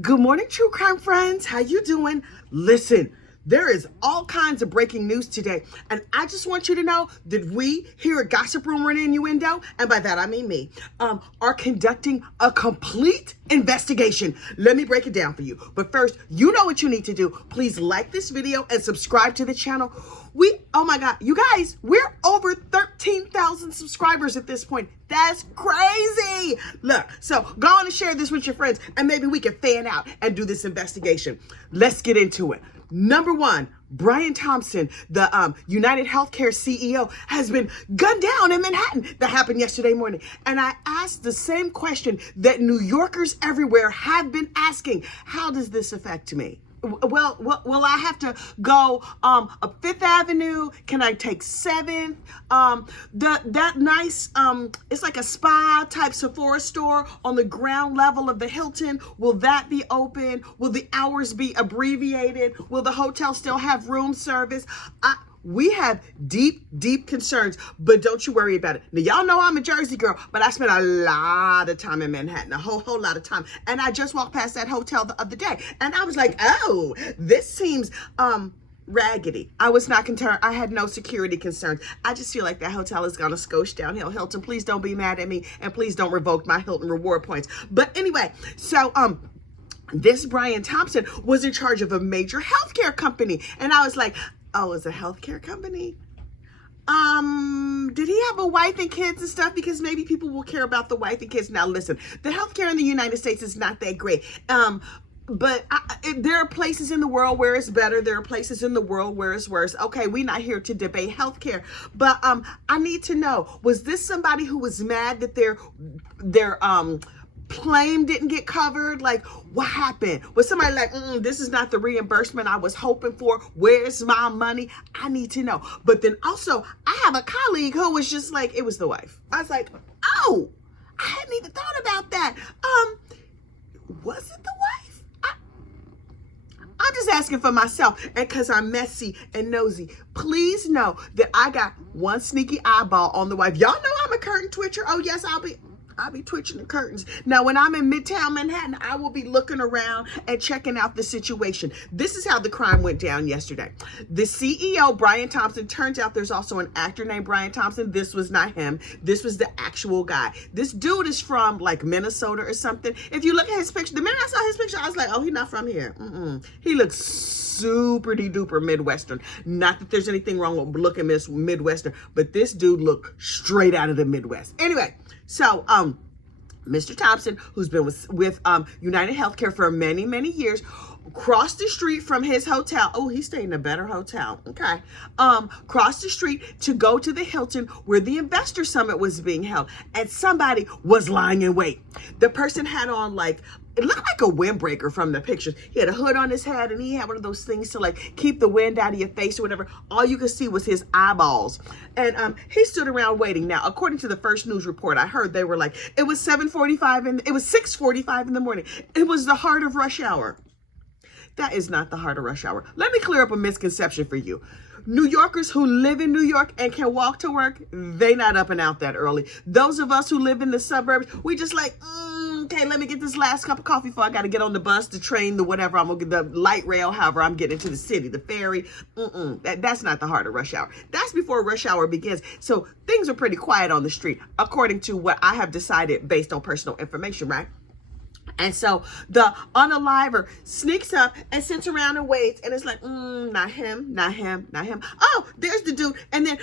Good morning, true crime friends. How you doing? Listen, there is all kinds of breaking news today, and I just want you to know that we here at Gossip Rumor and Innuendo, and by that I mean me, are conducting a complete investigation. Let me break it down for you. But first, you know what you need to do. Please like this video and subscribe to the channel. Oh my God, you guys, we're over 13,000 subscribers at this point. That's crazy. Look, so go on and share this with your friends, and maybe we can fan out and do this investigation. Let's get into it. Number one, Brian Thompson, the United Healthcare CEO, has been gunned down in Manhattan. That happened yesterday morning. And I asked the same question that New Yorkers everywhere have been asking. How does this affect me? Well, will I have to go up Fifth Avenue? Can I take 7th? That nice, it's like a spa type Sephora store on the ground level of the Hilton. Will that be open? Will the hours be abbreviated? Will the hotel still have room service? We have deep concerns, but don't you worry about it. Now, y'all know I'm a Jersey girl, but I spent a lot of time in Manhattan, a whole lot of time. And I just walked past that hotel the other day, and I was like, oh, this seems raggedy. I was not concerned. I had no security concerns. I just feel like that hotel is gonna skosh downhill. Hilton, please don't be mad at me, and please don't revoke my Hilton reward points. But anyway, so this Brian Thompson was in charge of a major healthcare company, and I was like, oh, it's a healthcare company? Did he have a wife and kids and stuff? Because maybe people will care about the wife and kids. Now, listen, the healthcare in the United States is not that great. But there are places in the world where it's better. There are places in the world where it's worse. Okay, we're not here to debate healthcare, but I need to know, was this somebody who was mad that their claim didn't get covered? Like, what happened? Was somebody like, this is not the reimbursement I was hoping for? Where's my money? I need to know. But then also, I have a colleague who was just like, it was the wife. I was like, oh, I hadn't even thought about that. Was it the wife? I'm just asking for myself, and because I'm messy and nosy. Please know that I got one sneaky eyeball on the wife. Y'all know I'm a curtain twitcher. Oh yes, I'll be twitching the curtains. Now, when I'm in Midtown Manhattan, I will be looking around and checking out the situation. This is how the crime went down yesterday. The CEO, Brian Thompson, turns out there's also an actor named Brian Thompson. This was not him. This was the actual guy. This dude is from like Minnesota or something. If you look at his picture, the minute I saw his picture, I was like, oh, he's not from here. He looks super duper Midwestern. Not that there's anything wrong with looking Midwestern, but this dude looked straight out of the Midwest. Anyway, so Mr. Thompson, who's been with United Healthcare for many years, crossed the street from his hotel. Oh, he stayed in a better hotel. Okay. Crossed the street to go to the Hilton where the investor summit was being held, and somebody was lying in wait. The person had on like, it looked like a windbreaker from the pictures. He had a hood on his head, and he had one of those things to like keep the wind out of your face or whatever. All you could see was his eyeballs. And he stood around waiting. Now, according to the first news report I heard, they were like, it was 7:45 and it was 6:45 in the morning. It was the heart of rush hour. That is not the heart of rush hour. Let me clear up a misconception for you. New Yorkers who live in New York and can walk to work, they not up and out that early. Those of us who live in the suburbs, we just like, okay, let me get this last cup of coffee before I got to get on the bus, the train, the whatever. I'm going to get the light rail, however I'm getting to the city, the ferry. That's not the heart of rush hour. That's before rush hour begins. So things are pretty quiet on the street, according to what I have decided based on personal information, right? And so the unaliver sneaks up and sits around and waits, and it's like, not him. Oh, there's the dude. And then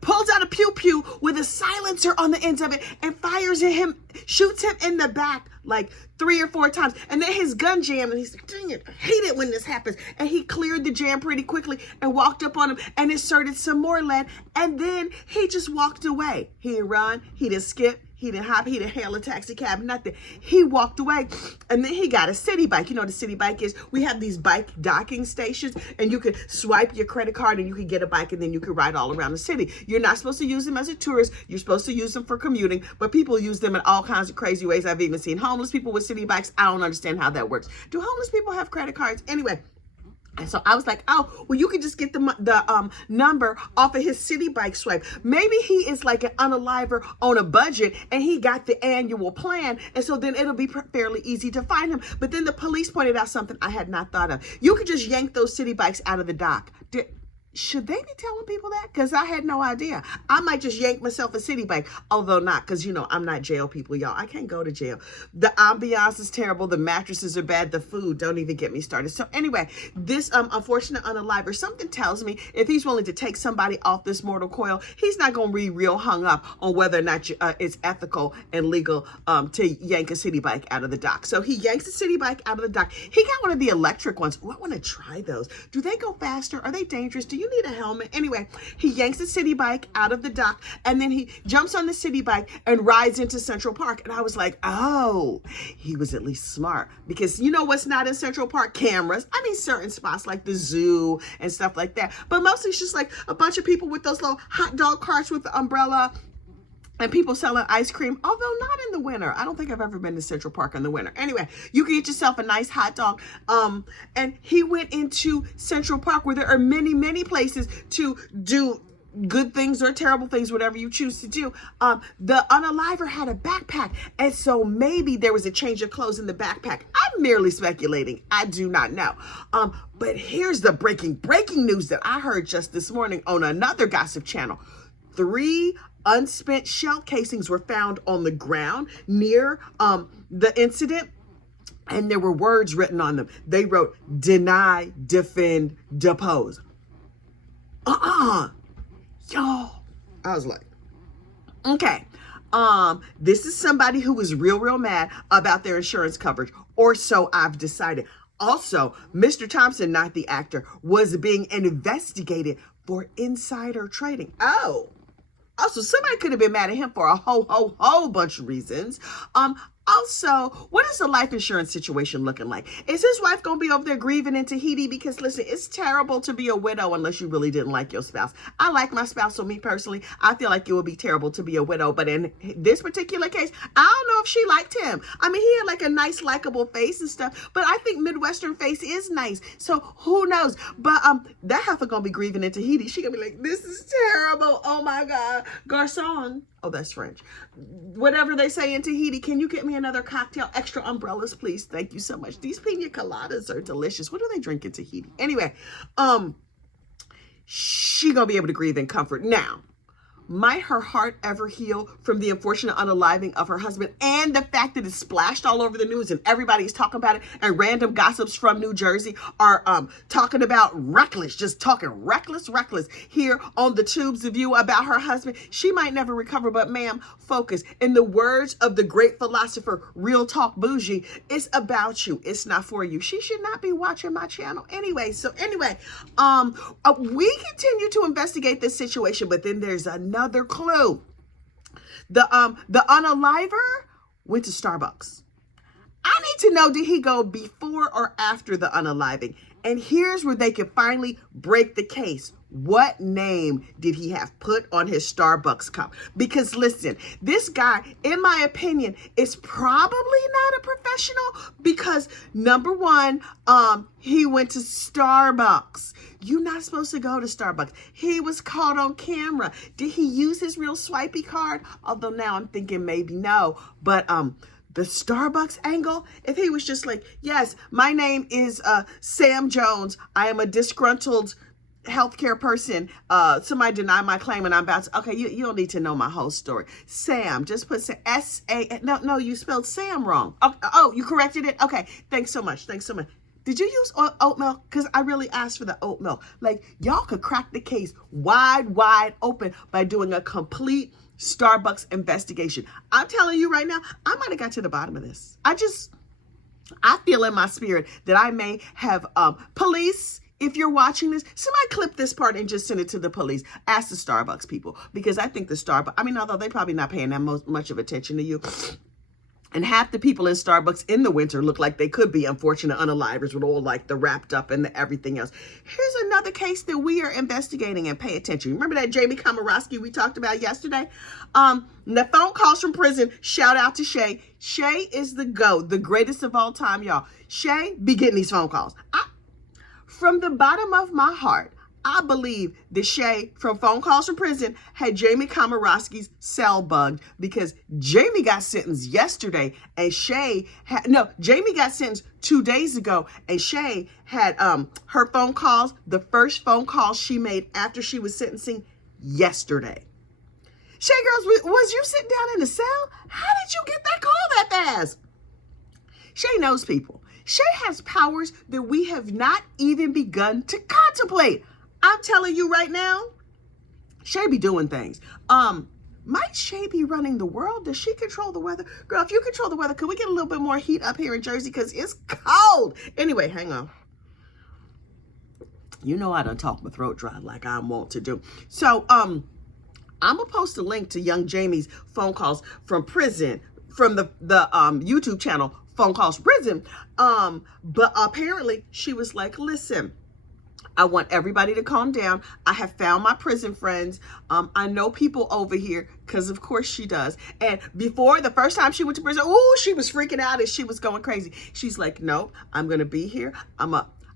pulls out a pew-pew with a silencer on the ends of it and fires at him, shoots him in the back like 3 or 4 times. And then his gun jammed, and he's like, dang it, I hate it when this happens. And he cleared the jam pretty quickly and walked up on him and inserted some more lead. And then he just walked away. He didn't run, he didn't skip, he didn't hop, he didn't hail a taxi cab, nothing. He walked away, and then he got a city bike. You know what a city bike is? We have these bike docking stations, and you could swipe your credit card, and you could get a bike, and then you could ride all around the city. You're not supposed to use them as a tourist. You're supposed to use them for commuting, but people use them in all kinds of crazy ways. I've even seen homeless people with city bikes. I don't understand how that works. Do homeless people have credit cards? Anyway, And so I was like, oh, well, you can just get the number off of his City Bike swipe. Maybe he is like an unaliver on a budget and he got the annual plan. And so then it'll be fairly easy to find him. But then the police pointed out something I had not thought of. You could just yank those City Bikes out of the dock. Should they be telling people that? Because I had no idea. I might just yank myself a City Bike, although not, because, you know, I'm not jail people, y'all. I can't go to jail. The ambiance is terrible. The mattresses are bad. The food, don't even get me started. So anyway, this unfortunate unaliver, something tells me if he's willing to take somebody off this mortal coil, he's not going to be real hung up on whether or not it's ethical and legal to yank a City Bike out of the dock. So he yanks a City Bike out of the dock. He got one of the electric ones. Oh, I want to try those. Do they go faster? Are they dangerous? Do you need a helmet? Anyway, he yanks the City Bike out of the dock and then he jumps on the City Bike and rides into Central Park. And I was like, oh, he was at least smart, because you know what's not in Central Park? Cameras. I mean, certain spots like the zoo and stuff like that. But mostly it's just like a bunch of people with those little hot dog carts with the umbrella and people selling ice cream, although not in the winter. I don't think I've ever been to Central Park in the winter. Anyway, you can get yourself a nice hot dog. And he went into Central Park, where there are many, many places to do good things or terrible things, whatever you choose to do. The unaliver had a backpack, and so maybe there was a change of clothes in the backpack. I'm merely speculating. I do not know. But here's the breaking news that I heard just this morning on another gossip channel. 3 unspent shell casings were found on the ground near the incident, and there were words written on them. They wrote, deny, defend, depose. Y'all. I was like, okay. This is somebody who was real mad about their insurance coverage, or so I've decided. Also, Mr. Thompson, not the actor, was being investigated for insider trading. Also, somebody could have been mad at him for a whole bunch of reasons. Also, what is the life insurance situation looking like? Is his wife going to be over there grieving in Tahiti? Because listen, it's terrible to be a widow unless you really didn't like your spouse. I like my spouse, so me personally, I feel like it would be terrible to be a widow. But in this particular case, I don't know if she liked him. I mean, he had like a nice, likable face and stuff, but I think Midwestern face is nice. So who knows? But that heifer going to be grieving in Tahiti. She going to be like, this is terrible. Oh my God. Garçon. Oh, that's French. Whatever they say in Tahiti, can you get me another cocktail? Extra umbrellas, please. Thank you so much. These pina coladas are delicious. What do they drink in Tahiti? Anyway, she gonna be able to grieve in comfort. Now, might her heart ever heal from the unfortunate unaliving of her husband and the fact that it's splashed all over the news and everybody's talking about it, and random gossips from New Jersey are talking about reckless, just talking reckless here on the tubes of you about her husband? She might never recover, but ma'am, focus. In the words of the great philosopher, Real Talk Bougie, it's about you. It's not for you. She should not be watching my channel anyway. So anyway, we continue to investigate this situation, but then there's another clue. The unaliver went to Starbucks. I need to know, did he go before or after the unaliving? And here's where they can finally break the case. What name did he have put on his Starbucks cup? Because listen, this guy, in my opinion, is probably not a professional, because number one, he went to Starbucks. You're not supposed to go to Starbucks. He was caught on camera. Did he use his real swipey card? Although now I'm thinking maybe no, but the Starbucks angle, if he was just like, yes, my name is Sam Jones. I am a disgruntled healthcare person. Somebody denied my claim and I'm about to, okay, you don't need to know my whole story. Sam, just put S-A, no, you spelled Sam wrong. Oh, you corrected it? Okay, thanks so much. Did you use oat milk? Because I really asked for the oat milk. Like, y'all could crack the case wide open by doing a complete Starbucks investigation. I'm telling you right now, I might have got to the bottom of this. I feel in my spirit that I may have police. If you're watching this, somebody clip this part and just send it to the police. Ask the Starbucks people, because I think the Starbucks, I mean, although they probably not paying that much of attention to you. And half the people in Starbucks in the winter look like they could be unfortunate unalivers with all like the wrapped up and the everything else. Here's another case that we are investigating, and pay attention. Remember that Jamie Komoroski we talked about yesterday? The phone calls from prison. Shout out to Shay. Shay is the GOAT, the greatest of all time, y'all. Shay be getting these phone calls. From the bottom of my heart, I believe that Shay from Phone Calls from Prison had Jamie Komoroski's cell bugged, because Jamie got sentenced yesterday and Jamie got sentenced 2 days ago, and Shay had her phone calls, the first phone call she made after she was sentencing, yesterday. Shay girls, was you sitting down in the cell? How did you get that call that fast? Shay knows people. Shay has powers that we have not even begun to contemplate. I'm telling you right now, Shay be doing things. Might Shay be running the world? Does she control the weather? Girl, if you control the weather, could we get a little bit more heat up here in Jersey? Because it's cold. Anyway, hang on. You know I done talk my throat dry like I want to do. So, I'm going to post a link to young Jamie's phone calls from prison, from the YouTube channel, Phone Calls from Prison. But apparently she was like, listen, I want everybody to calm down. I have found my prison friends. I know people over here, because of course she does. And before, the first time she went to prison, she was freaking out and she was going crazy. She's like, no, I'm going to be here.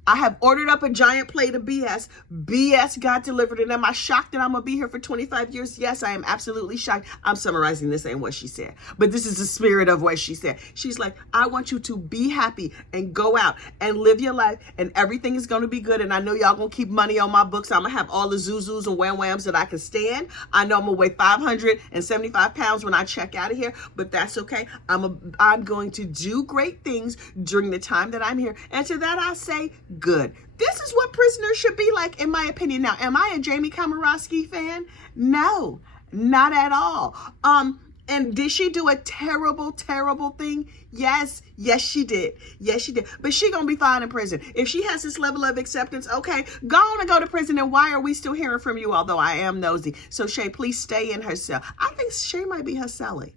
I have ordered up a giant plate of BS. BS got delivered. And am I shocked that I'm going to be here for 25 years? Yes, I am absolutely shocked. I'm summarizing this ain't what she said, but this is the spirit of what she said. She's like, I want you to be happy and go out and live your life, and everything is going to be good. And I know y'all going to keep money on my books. I'm going to have all the zuzus and wham-whams that I can stand. I know I'm going to weigh 575 pounds when I check out of here, but that's okay. I'm going to do great things during the time that I'm here. And to that I say, good. This is what prisoners should be like, in my opinion. Now, am I a Jamie Komoroski fan? No, not at all. And did she do a terrible, terrible thing? Yes, she did. Yes, she did. But she gonna be fine in prison. If she has this level of acceptance, okay, go on and go to prison. And why are we still hearing from you? Although I am nosy. So Shay, please stay in her cell. I think Shay might be her cellie.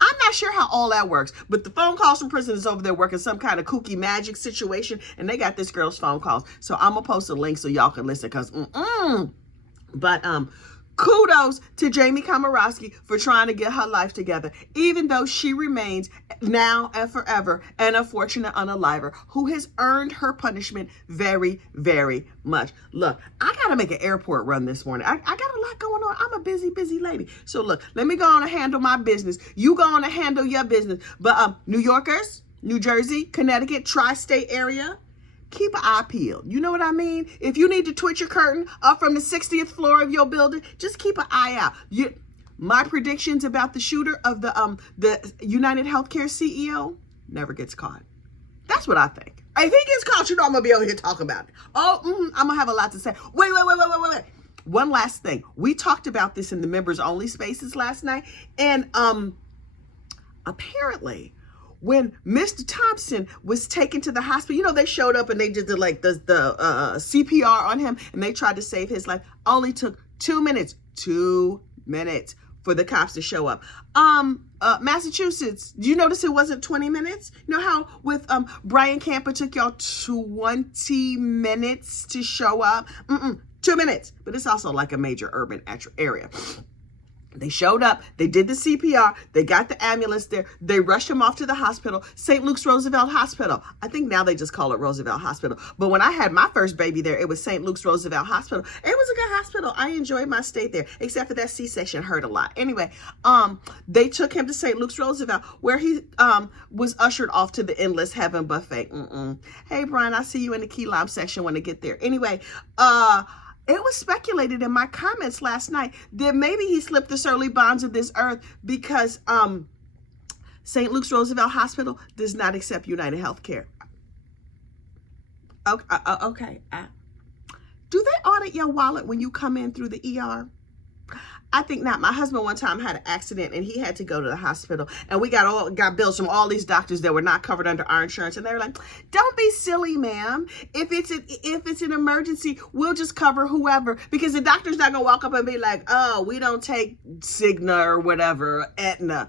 I'm not sure how all that works, but the Phone Calls from Prison is over there working some kind of kooky magic situation, and they got this girl's phone calls. So I'm going to post a link so y'all can listen, because, But, kudos to Jamie Komoroski for trying to get her life together, even though she remains now and forever an unfortunate unaliver who has earned her punishment very, very much. Look, I got to make an airport run this morning. I got a lot going on. I'm a busy, busy lady. So look, let me go on and handle my business. You go on and handle your business. But New Yorkers, New Jersey, Connecticut, tri-state area, keep an eye peeled. You know what I mean? If you need to twitch your curtain up from the 60th floor of your building, just keep an eye out. My predictions about the shooter of the United Healthcare CEO never gets caught. That's what I think. If he gets caught, you know I'm going to be over here talking about it. I'm going to have a lot to say. Wait. One last thing. We talked about this in the members only spaces last night. And apparently, when Mr. Thompson was taken to the hospital, they showed up and they did the CPR on him, and they tried to save his life. Only took 2 minutes. 2 minutes for the cops to show up. Massachusetts, do you notice it wasn't 20 minutes? You know how with Brian Camper took y'all 20 minutes to show up? 2 minutes. But it's also like a major urban area. They showed up, they did the CPR, they got the ambulance there, they rushed him off to the hospital, St. Luke's Roosevelt Hospital. I think now they just call it Roosevelt Hospital. But when I had my first baby there, it was St. Luke's Roosevelt Hospital. It was a good hospital. I enjoyed my stay there, except for that C-section hurt a lot. Anyway, they took him to St. Luke's Roosevelt, where he was ushered off to the Endless Heaven buffet. Hey, Brian, I'll see you in the key lime section when I get there. Anyway, it was speculated in my comments last night that maybe he slipped the surly bonds of this earth because St. Luke's Roosevelt Hospital does not accept United Healthcare. Okay. Do they audit your wallet when you come in through the ER? I think not. My husband one time had an accident and he had to go to the hospital, and we got bills from all these doctors that were not covered under our insurance, and they were like, "Don't be silly, ma'am. If it's an emergency, we'll just cover whoever, because the doctor's not gonna walk up and be like, oh, we don't take Cigna or whatever, Aetna."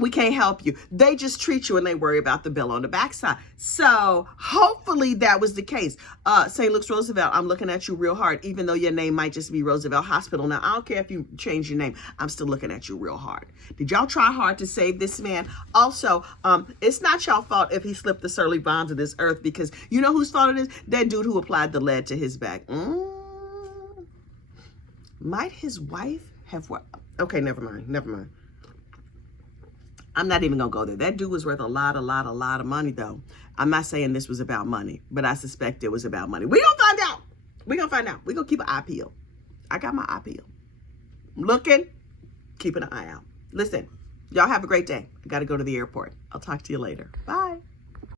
We can't help you. They just treat you and they worry about the bill on the backside. So hopefully that was the case. St. Luke's Roosevelt, I'm looking at you real hard, even though your name might just be Roosevelt Hospital. Now, I don't care if you change your name. I'm still looking at you real hard. Did y'all try hard to save this man? Also, it's not y'all fault if he slipped the surly bonds of this earth, because you know whose fault it is? That dude who applied the lead to his back. Might his wife have what? Okay, never mind. I'm not even gonna go there. That dude was worth a lot of money, though. I'm not saying this was about money, but I suspect it was about money. We gonna find out. We gonna keep an eye peeled. I got my eye peeled. I'm looking, keeping an eye out. Listen, y'all have a great day. I gotta go to the airport. I'll talk to you later. Bye.